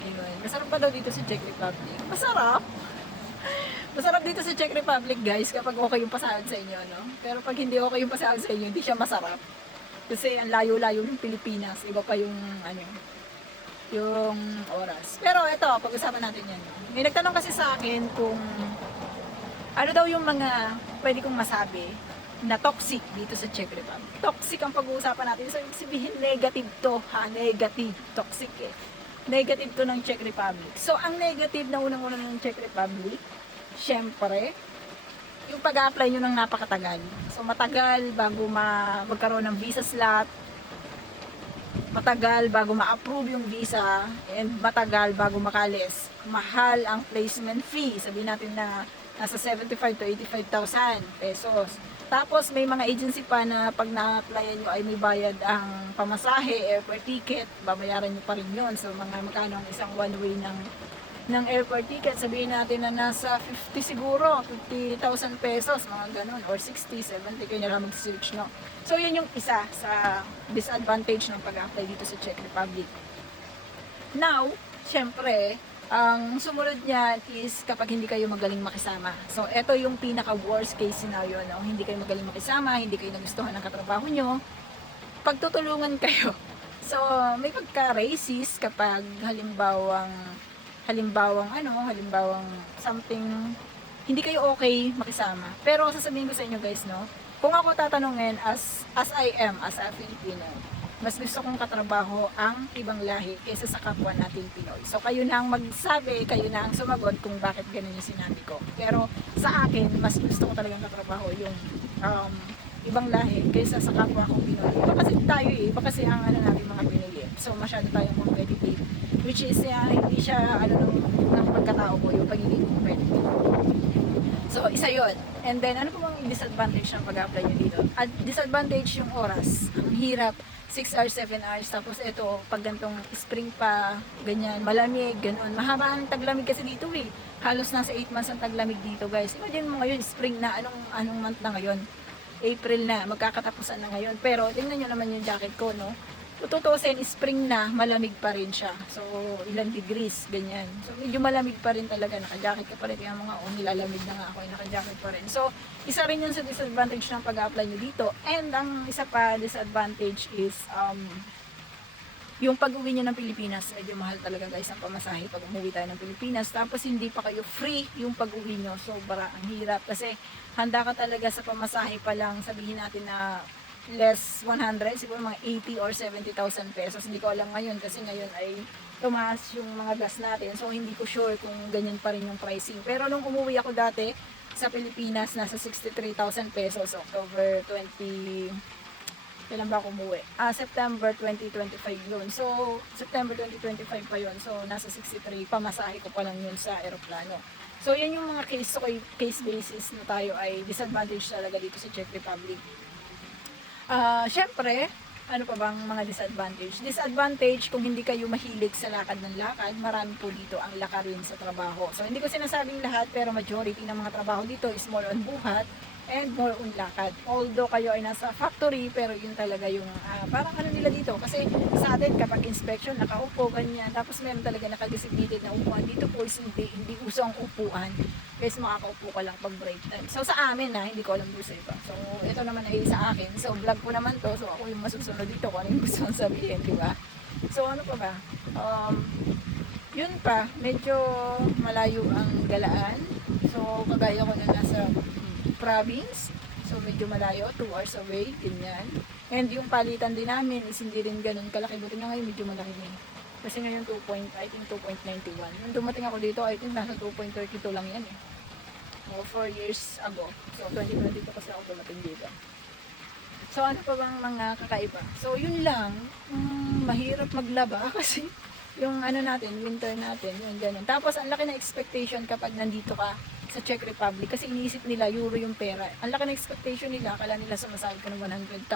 Ayun. Masarap pa daw dito sa Czech Republic. Masarap. Masarap dito sa Czech Republic, guys, kapag okay yung pasahod sa inyo, no? Pero pag hindi okay yung pasahod sa inyo, hindi siya masarap. Kasi ang layo-layo ng Pilipinas. Iba pa yung, ano, yung oras. Pero ito, pag-usapan natin yan. May nagtanong kasi sa akin kung ano daw yung mga pwede kong masabi na toxic dito sa Czech Republic. Toxic ang pag-uusapan natin. So, ibig sabihin negative to, ha? Negative. Toxic eh. Negative to ng Czech Republic. So, ang negative na unang-una ng Czech Republic, syempre, yung pag-a-apply nyo ng napakatagal. So, matagal bago magkaroon ng visa slot, matagal bago ma-approve yung visa, and matagal bago makalis. Mahal ang placement fee. Sabihin natin na nasa 75 to 85,000 pesos. Tapos may mga agency pa na pag na-applyan nyo ay may bayad ang pamasahe, airport ticket, babayaran nyo pa rin yun. So mga magkano ang isang one way ng airport ticket, sabihin natin na nasa 50 siguro, 50,000 pesos, mga ganun, or 60, 70, kayo na lang mag-search, no? So, yun yung isa sa disadvantage ng pag-apply dito sa Czech Republic. Now, syempre, ang sumunod niyan is kapag hindi kayo magaling makisama. So, ito yung pinaka-worst case scenario, no? Hindi kayo magaling makisama, hindi kayo nagustuhan ng katrabaho nyo, pagtutulungan kayo. So, may pagka-racist kapag halimbawang something hindi kayo okay makisama. Pero sasabihin ko sa inyo guys, no, kung ako tatanungin as I am, as a Filipino, mas gusto kong katrabaho ang ibang lahi kaysa sa kapwa natin Pinoy. So kayo na ang magsabi, kayo na ang sumagot kung bakit ganun yung sinabi ko. Pero sa akin, mas gusto ko talagang katrabaho yung ibang lahi kaysa sa kapwa kong Pinoy. Iba kasi tayo iba kasi ang natin mga Pinoy eh. So masyado tayong competitive. Which is hindi siya ng pagkatao ko yung pagiging competitive. So isa yun. And then ano po bang disadvantage ng pag-apply nyo dito? At disadvantage yung oras. Ang hirap, 6 hours, 7 hours. Tapos ito, pag gantong spring pa, ganyan, malamig, ganun. Mahaba ang taglamig kasi dito eh. Halos nasa 8 months ang taglamig dito guys. Imagine mo ngayon, spring na, anong month na ngayon? April na, magkakatapusan na ngayon. Pero tingnan nyo naman yung jacket ko, no? Tututusin, spring na, malamig pa rin siya. So, ilang degrees, ganyan. So, medyo malamig pa rin talaga. Naka-jacket ka pa rin. Kaya mga, nilalamig na nga ako, naka-jacket pa rin. So, isa rin yun sa disadvantage ng pag-apply nyo dito. And ang isa pa disadvantage is, yung pag-uwi nyo ng Pilipinas, medyo mahal talaga guys ang pamasahe pag umuwi tayo ng Pilipinas. Tapos hindi pa kayo free yung pag-uwi nyo. Sobra ang hirap. Kasi handa ka talaga sa pamasahe pa lang. Sabihin natin na less 100, siguro mga 80 or 70,000 pesos. Hindi ko alam ngayon kasi ngayon ay tumaas yung mga gas natin. So hindi ko sure kung ganyan pa rin yung pricing. Pero nung umuwi ako dati sa Pilipinas, nasa 63,000 pesos. October 20... Kailan ba ako umuwi? September 2025 yun. So, September 2025 pa yun. So, nasa 63. Pamasahe ko pa lang yun sa aeroplano. So, yan yung mga case basis na tayo ay disadvantage talaga dito sa Czech Republic. Syempre, ano pa bang mga disadvantage? Disadvantage kung hindi kayo mahilig sa lakad ng lakad, marami po dito ang lakarin sa trabaho. So, hindi ko sinasabing lahat, pero majority ng mga trabaho dito is more on buhat and more on lakad. Although kayo ay nasa factory, pero yun talaga yung parang nila dito. Kasi sa atin, kapag inspection, nakaupo, ganyan. Tapos meron talaga nakadesignated na upuan. Dito po is hindi uso ang upuan. Kasi makakaupo ka lang pag break time. So sa amin hindi ko alam doon sa iba. So ito naman ay sa akin. So vlog ko naman to. So ako yung masusunod dito kung ano yung gusto kong sabihin, di ba? So ano pa ba? Yun pa, medyo malayo ang galaan. So kagaya ko na nasa province. So medyo malayo, 2 hours away, ganyan. And yung palitan din namin is hindi rin ganun kalaki. Buti nga ngayon medyo malaki din. Kasi ngayon 2.91. Nung dumating ako dito, I think nasa 2.32 lang yan eh. 4 years ago. So 2022 kasi ako dumating dito. So ano pa bang mga kakaiba? So yun lang, mahirap maglaba kasi yung natin, winter natin, yun ganun. Tapos ang laki na expectation kapag nandito ka sa Czech Republic kasi iniisip nila euro yung pera. Ang laki na expectation nila, akala nila sumasahod ka ng 100,000,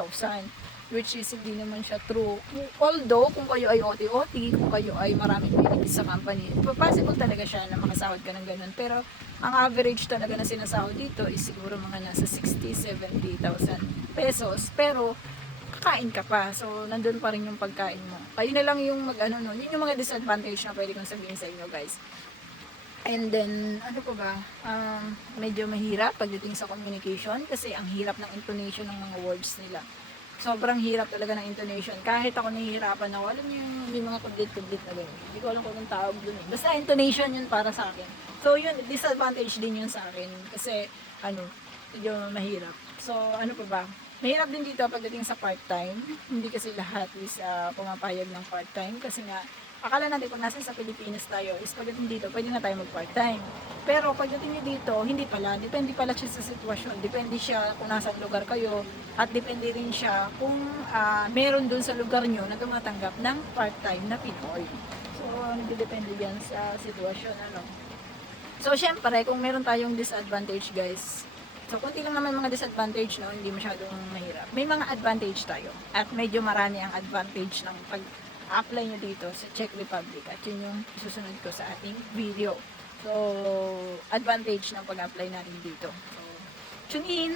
which is hindi naman siya true. Although kung kayo ay OT-OT, kung kayo ay maraming benefits sa company, possible talaga siya na makasahod ka ng ganun. Pero ang average talaga na sinasahod dito is siguro mga nasa 60-70,000 pesos. Pero kakain ka pa. So, nandun pa rin yung pagkain mo. Kayo na lang yung mag-ano nun. Yun yung mga disadvantage na pwede kong sabihin sa inyo, guys. And then, ano pa ba? Medyo mahirap pagdating sa communication kasi ang hirap ng intonation ng mga words nila. Sobrang hirap talaga ng intonation. Kahit ako nahihirapan ako, alam niyo yung may mga kudlit-kudlit na gano'n. Hindi ko alam kung anong tawag dun eh. Basta intonation yun para sa akin. So yun, disadvantage din yun sa akin. Kasi, medyo mahirap. So, ano pa ba? Mahirap din dito pagdating sa part-time. Hindi kasi lahat is pumapayag ng part-time. Kasi nga, akala natin kung nasa sa Pilipinas tayo, is pagdating dito, pwede na tayo mag-part-time. Pero pagdating nyo dito, hindi pala. Depende pala siya sa sitwasyon. Depende siya kung nasa lugar kayo. At depende rin siya kung meron dun sa lugar nyo na tumatanggap ng part-time na Pinoy. So, nagdidepende yan sa sitwasyon. So, syempre, kung meron tayong disadvantage, guys, so, kunti lang naman mga disadvantage, no? Hindi masyadong mahirap. May mga advantage tayo. At medyo marami ang advantage ng pag-apply nyo dito sa Czech Republic. At yun yung susunod ko sa ating video. So, advantage ng pag-apply natin dito. So, tune in!